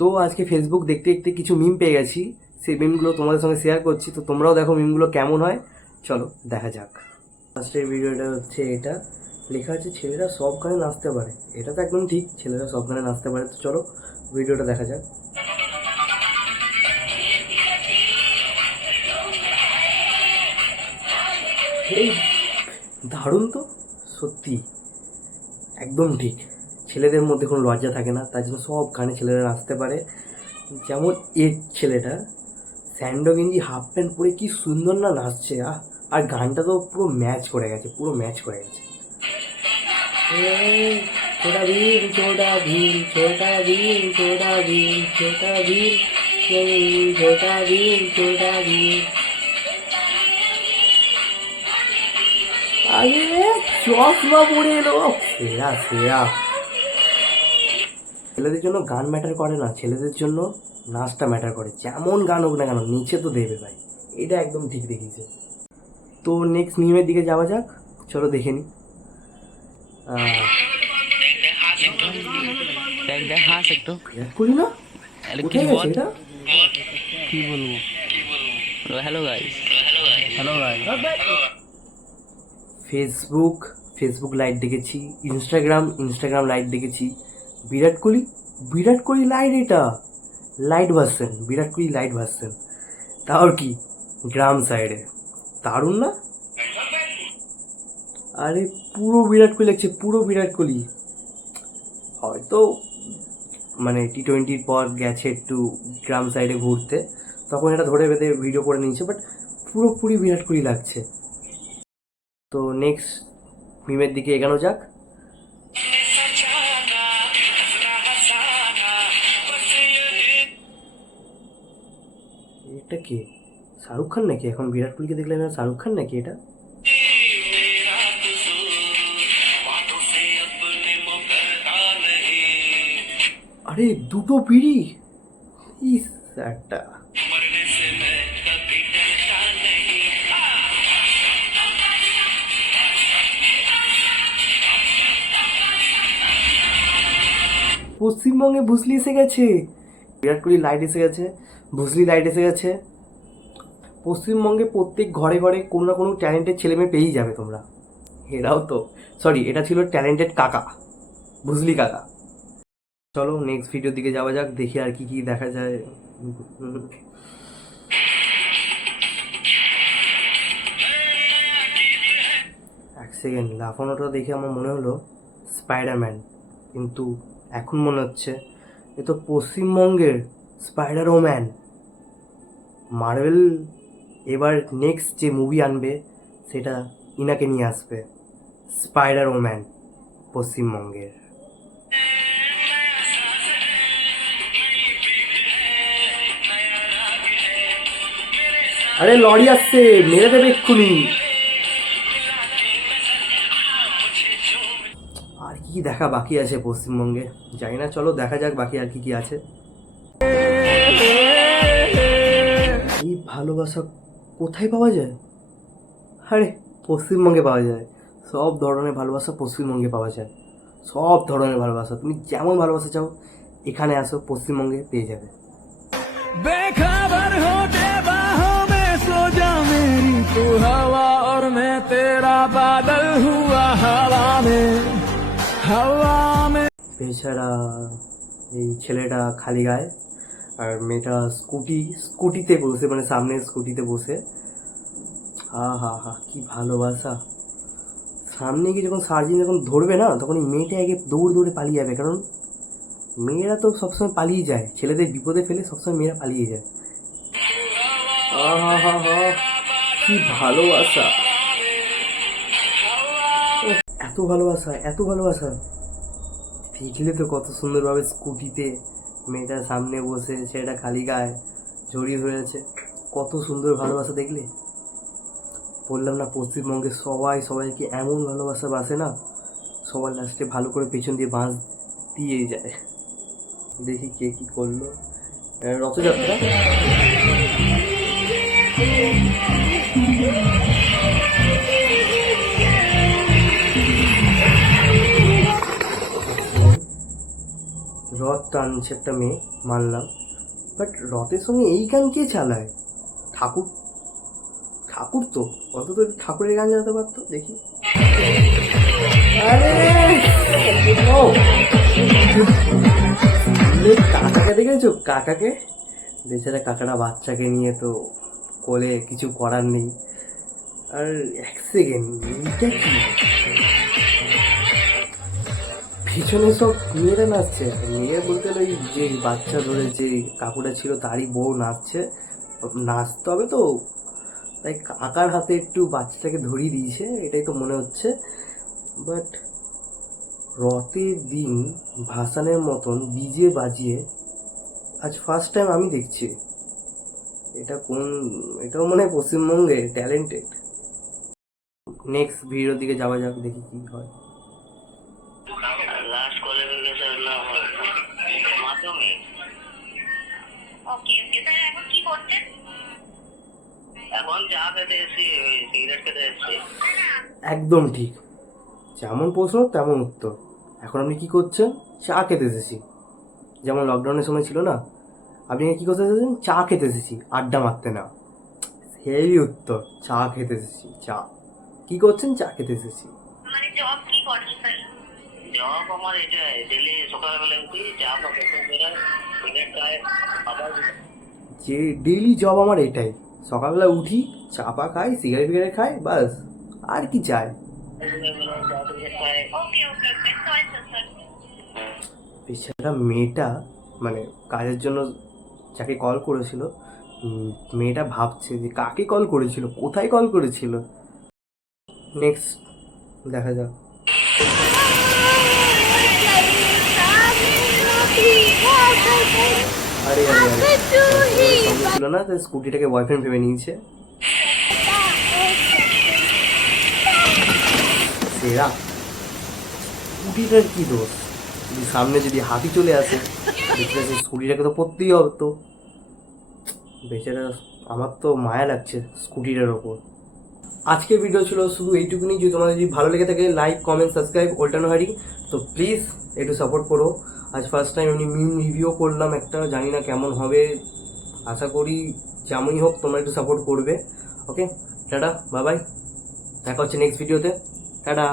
তো আজকে ফেসবুক দেখতে দেখতে কিছু মিম পেয়ে গেছি। সেই মিমগুলো তোমাদের সঙ্গে শেয়ার করছি। তো তোমরাও দেখো মিমগুলো কেমন হয়। চলো, দেখা যাক। ফার্স্টের ভিডিওটা হচ্ছে এটা। লেখা আছে, ছেলেরা সব গানে নাচতে পারে। এটা তো একদম ঠিক, ছেলেরা সব গানে নাচতে পারে। তো চলো ভিডিওটা দেখা যাক। দারুণ তো। সত্যি, একদম ঠিক। ছেলেদের মধ্যে কোনো লজ্জা থাকে না, তার জন্য সব গানে ছেলেরা নাচতে পারে। যেমন এর ছেলেটা, স্যান্ডো গেঞ্জি হাফ প্যান্ট পরে কি সুন্দর না নাচছে, আহ! আর গানটা তো পুরো ম্যাচ করে গেছে, পুরো ম্যাচ করে গেছে। ছোটা ভীম। আরে, চশমা পরে এলো, সেরা সেরা। ছেলেদের জন্য গান ম্যাটার করে না ছেলেদের জন্য নাচটা ম্যাটার করে। যেমন গান হোক না কেন নিচে তো দেবে ভাই। এটা একদম ঠিক দেখিয়েছে। তো নেক্সট মিমের দিকে যাওয়া যাক। চলো দেখে নি। দেখ দেখ হাস একটু করি না? তাহলে কোথায় কিছু গেছে বল? এটা? কি বলব? Hello guys hello guys Facebook Facebook lite দেখেছি। ইনস্টাগ্রাম ইনস্টাগ্রাম লাইট দেখেছি। বিরাট কোহলি বিরাট কোহলি লাইট এটা। Lite version Virat Kohli lite version তাও কি, গ্রাম সাইডে দারুণ না? আরে, পুরো বিরাট কোহলি লাগছে, পুরো বিরাট কোহলি। হয়তো মানে টি টোয়েন্টির পর গেছে একটু গ্রাম সাইডে ঘুরতে। তখন এটা ধরে বেঁধে ভিডিও করে নিয়েছে বাট পুরোপুরি বিরাট কোহলি লাগছে। তো নেক্সট মিমের দিকে এগানো যাক। এটা কে? শাহরুখ খান নাকি? এখন বিরাট কোহলিকে দেখলে আমি শাহরুখ খান নাকি এটা? আরে, দুটো বিড়ি ইস, একটা। পশ্চিমবঙ্গে ভুসলি এসে গেছে। বিরাট কোহলি লাইট এসে গেছে। ভুসলি লাইট এসে গেছে। পশ্চিমবঙ্গে প্রত্যেক ঘরে ঘরে কোনো না কোনো ট্যালেন্টেড ছেলে মেয়ে পেয়েই যাবে তোমরা। এরাও তো সরি এটা ছিল ট্যালেন্টেড কাকা ভুসলি কাকা। চলো নেক্সট ভিডিওর দিকে যাওয়া যাক, দেখি আর কি কি দেখা যায়। এক সেকেন্ড লাফানোটা দেখে আমার মনে হলো স্পাইডারম্যান কিন্তু এখন মনে হচ্ছে এ তো পশ্চিমবঙ্গের স্পাইডার ওম্যান মার্বেল এবার নেক্সট যে মুভি আনবে, সেটা ইনাকে নিয়ে আসবে স্পাইডার ওম্যান পশ্চিমবঙ্গের। আরে লরি আসছে, মেরে দেবে এক্ষুনি। আর কি দেখা বাকি আছে পশ্চিমবঙ্গে? জানি না, চলো দেখা যাক বাকি আর কি কি আছে। এই ভালোবাসা কোথায় পাওয়া যায় আরে পশ্চিমবঙ্গে পাওয়া যায় সব ধরনের ভালোবাসা পশ্চিমবঙ্গে পাওয়া যায় সব ধরনের ভালোবাসা তুমি যেমন ভালোবাসা চাও এখানে আসো পশ্চিমবঙ্গে পেয়ে যাবে बेखबर होते बाहों में सो जा मेरी तू हवा और मैं तेरा बादल हुआ हवा में हवा में এছাড়া এই ছেলেটা খালি গায়ে আর মেয়েটা স্কুটি, স্কুটিতে বসে মানে সামনে স্কুটিতে বসে। হা হা হা, কি ভালোবাসা। সামনে গিয়ে যখন সার্জিন যখন ধরবে না, তখন এই মেয়েটা আগে দৌড় দৌড়ে পালিয়ে যাবে। কারণ মেয়েরা তো সবসময় পালিয়ে যায়। ছেলেদের বিপদে ফেলে সবসময় মেয়েরা পালিয়ে যায়। আহা হা হা, কি ভালোবাসা। এত ভালোবাসা এত ভালোবাসা। দেখলে তো কত সুন্দরভাবে স্কুটিতে মেয়েটার সামনে বসে ছেলেটা খালি গায়ে জড়িয়ে ধরেছে। কত সুন্দর ভালোবাসা দেখলে? বললাম না পশ্চিমবঙ্গে সবাই সবাইকে এমন ভালোবাসা বাসে না, সবার লাস্টে ভালো করে পেছন দিয়ে বাঁশ দিয়ে যায়। দেখি কে কী করল। রথযাত্রা? টানছে একটা মেয়ে মানলাম বাট রথের সঙ্গে এই গান কে চালায়? ঠাকুর। ঠাকুর তো, অন্তত ঠাকুরের গান চালাতে পারতো, দেখি। কাকাকে দেখেছ? কাকাকে? বেচারা কাকাটা বাচ্চাকে নিয়ে তো কোলে কিছু করার নেই। আর এক সেকেন্ড এইটা কি? পিছনে সব মেয়েরা নাচছে। মেয়ে বলতে গেলে ওই যে বাচ্চা ধরে যে কাকুটা ছিল তারই বউ নাচছে। নাচতে হবে তো। তাই কাকার হাতে একটু বাচ্চাটাকে ধরিয়ে দিয়েছে, এটাই তো মনে হচ্ছে। বাট রথের দিন ভাসানের মতন ডিজে বাজিয়ে আজ ফার্স্ট টাইম আমি দেখছি। এটা কোন, এটাও মনে পশ্চিমবঙ্গে ট্যালেন্টেড নেক্সট ভিডিওর দিকে যাওয়া যাক, দেখি কি হয়। ওকে ওকে স্যার এখন কি করছেন? এখন চা খেতে এসছি ওই সিগারেট খেতে এসছি। একদম ঠিক। যেমন প্রশ্ন তেমন উত্তর। এখন আপনি কি করছেন? চা খেতে এসেছি। যেমন লকডাউনের সময় ছিল না? আপনি কি করতে এসেছেন? চা খেতে এসেছি। আড্ডা মারতে না। সেই উত্তর। চা খেতে এসেছি। চা। কি করছেন? চা খেতে এসেছি। মানে জব কি করেন? জব আমার এটাই। ডেলি সকালবেলা উঠি চা খেতে বেরোয় যে ডেইলি জব আমার এটাই। সকালবেলা উঠি চা পা খাই সিগারেট ফিগারেট খাই বাস আর কি চাই। বেচারা মেয়েটা মানে কাজের জন্য যাকে কল করেছিল মেয়েটা ভাবছে যে কাকে কল করেছিল কোথায় কল করেছিল। নেক্সট দেখা যাক। স্কুটিটাকে বয়ফ্রেন্ড ভেবে নিয়েছে সেরা স্কুটিটার কি দোষ যদি সামনে যদি হাতি চলে আসে স্কুটিটাকে তো পড়তেই হবে তো বেচারা আমার তো মায়া লাগছে স্কুটিটার ওপর আজকের ভিডিও ছিল শুধু এইটুকুনি যদি তোমাদের যদি ভালো লেগে থাকে লাইক কমেন্ট সাবস্ক্রাইব ওল্টানো হারি তো প্লিজ একটু সাপোর্ট করো। আজ ফার্স্ট টাইম এমনি মিম রিভিউ করলাম একটা, জানি না কেমন হবে। আশা করি যেমনই হোক তোমরা একটু সাপোর্ট করবে। ওকে টাটা বাবাই বাই দেখা হচ্ছে নেক্সট ভিডিওতে টাটা।